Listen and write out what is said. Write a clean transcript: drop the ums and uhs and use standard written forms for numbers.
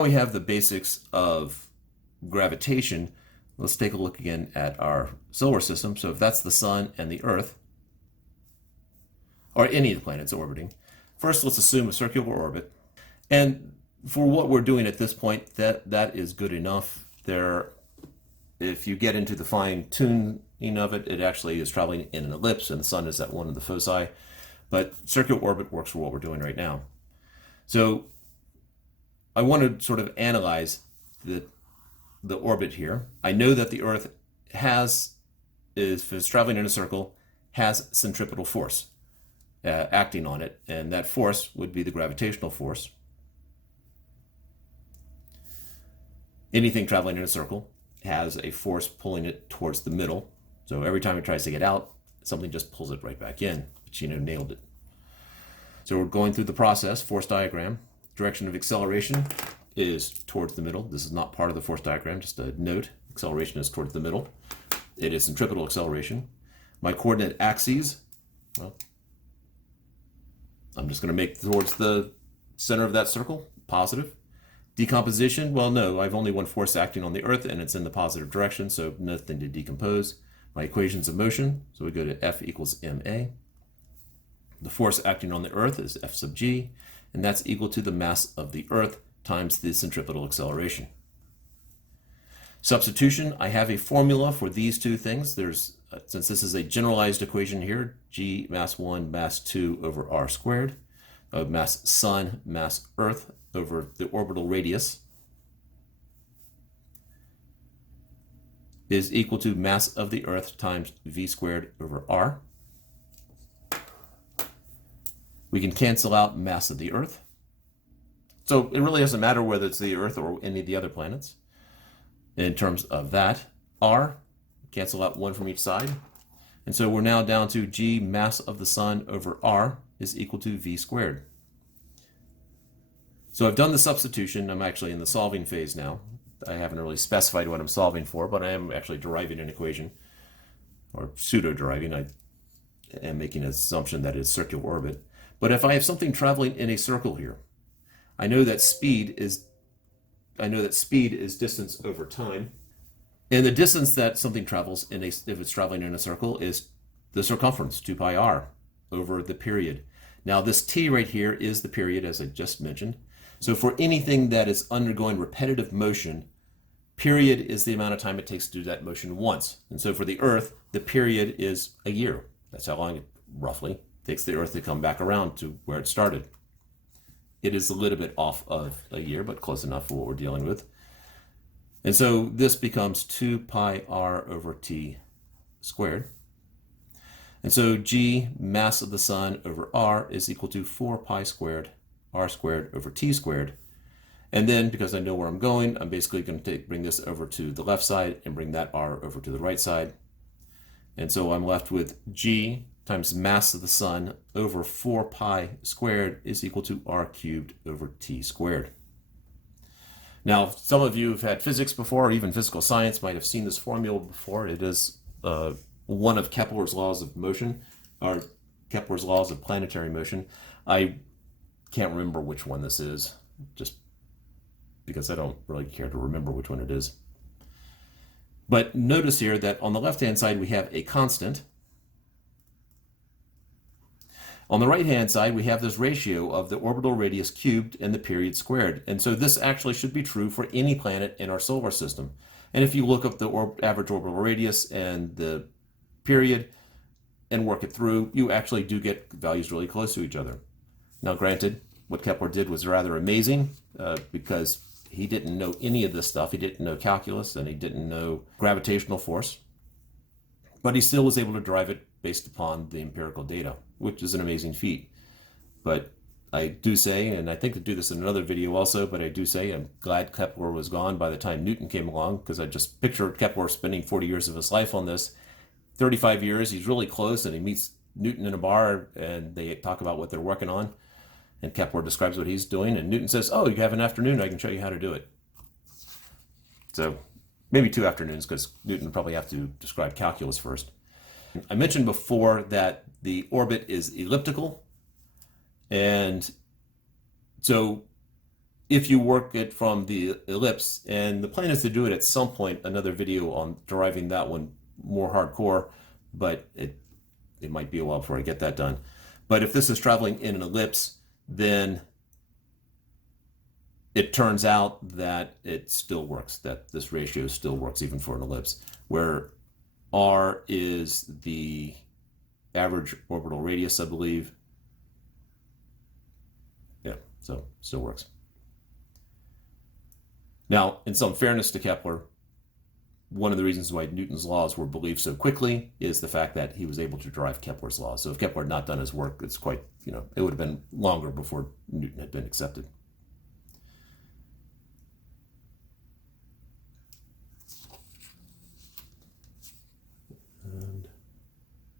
We have the basics of gravitation. Let's take a look again at our solar system. So if that's the sun and the Earth, or any of the planets orbiting, first let's assume a circular orbit. And for what we're doing at this point, that is good enough. If you get into the fine tuning of it, it actually is traveling in an ellipse, and the sun is at one of the foci. But circular orbit works for what we're doing right now. So I want to sort of analyze the orbit here. I know that the Earth if it's traveling in a circle, has centripetal force acting on it, and that force would be the gravitational force. Anything traveling in a circle has a force pulling it towards the middle. So every time it tries to get out, something just pulls it right back in. But nailed it. So we're going through the process, force diagram. Direction of acceleration is towards the middle. This is not part of the force diagram, just a note. Acceleration is towards the middle. It is centripetal acceleration. My coordinate axes, well, I'm just going to make towards the center of that circle, positive. Decomposition, well, no, I've only one force acting on the Earth, and it's in the positive direction, so nothing to decompose. My equations of motion, so we go to F equals ma. The force acting on the Earth is F sub g, and that's equal to the mass of the Earth times the centripetal acceleration. Substitution, I have a formula for these two things. Since this is a generalized equation here, g mass 1 mass 2 over r squared, mass sun mass Earth over the orbital radius is equal to mass of the Earth times v squared over r. We can cancel out mass of the Earth. So it really doesn't matter whether it's the Earth or any of the other planets. In terms of that, r, cancel out one from each side. And so we're now down to g mass of the sun over r is equal to v squared. So I've done the substitution. I'm actually in the solving phase now. I haven't really specified what I'm solving for, but I am actually deriving an equation, or pseudo-deriving. I am making an assumption that it's circular orbit. But if I have something traveling in a circle here, I know that speed is distance over time. And the distance that something travels if it's traveling in a circle is the circumference, 2 pi r, over the period. Now this t right here is the period, as I just mentioned. So for anything that is undergoing repetitive motion, period is the amount of time it takes to do that motion once. And so for the Earth, the period is a year. That's how long it roughly takes the Earth to come back around to where it started. It is a little bit off of a year, but close enough for what we're dealing with. And so this becomes 2 pi r over t squared. And so g mass of the sun over r is equal to 4 pi squared r squared over t squared. And then because I know where I'm going, I'm basically going to bring this over to the left side and bring that r over to the right side. And so I'm left with g times mass of the sun over 4 pi squared is equal to r cubed over t squared. Now, some of you have had physics before, or even physical science might have seen this formula before. It is one of Kepler's laws of motion, or Kepler's laws of planetary motion. I can't remember which one this is, just because I don't really care to remember which one it is. But notice here that on the left-hand side, we have a constant. On the right-hand side, we have this ratio of the orbital radius cubed and the period squared. And so this actually should be true for any planet in our solar system. And if you look up the average orbital radius and the period and work it through, you actually do get values really close to each other. Now, granted, what Kepler did was rather amazing because he didn't know any of this stuff. He didn't know calculus and he didn't know gravitational force. But he still was able to derive it based upon the empirical data, which is an amazing feat. But I do say, and I think to do this in another video also, but I do say I'm glad Kepler was gone by the time Newton came along, because I just pictured Kepler spending 40 years of his life on this. 35 years, he's really close, and he meets Newton in a bar, and they talk about what they're working on. And Kepler describes what he's doing, and Newton says, oh, you have an afternoon, I can show you how to do it. So maybe 2 afternoons, because Newton would probably have to describe calculus first. I mentioned before that the orbit is elliptical, and so if you work it from the ellipse, and the plan is to do it at some point, another video on deriving that one more hardcore, but it might be a while before I get that done. But if this is traveling in an ellipse, then it turns out that it still works, that this ratio still works even for an ellipse, where R is the average orbital radius, I believe. Yeah, so still works. Now, in some fairness to Kepler, one of the reasons why Newton's laws were believed so quickly is the fact that he was able to derive Kepler's laws. So if Kepler had not done his work, it's quite, it would have been longer before Newton had been accepted.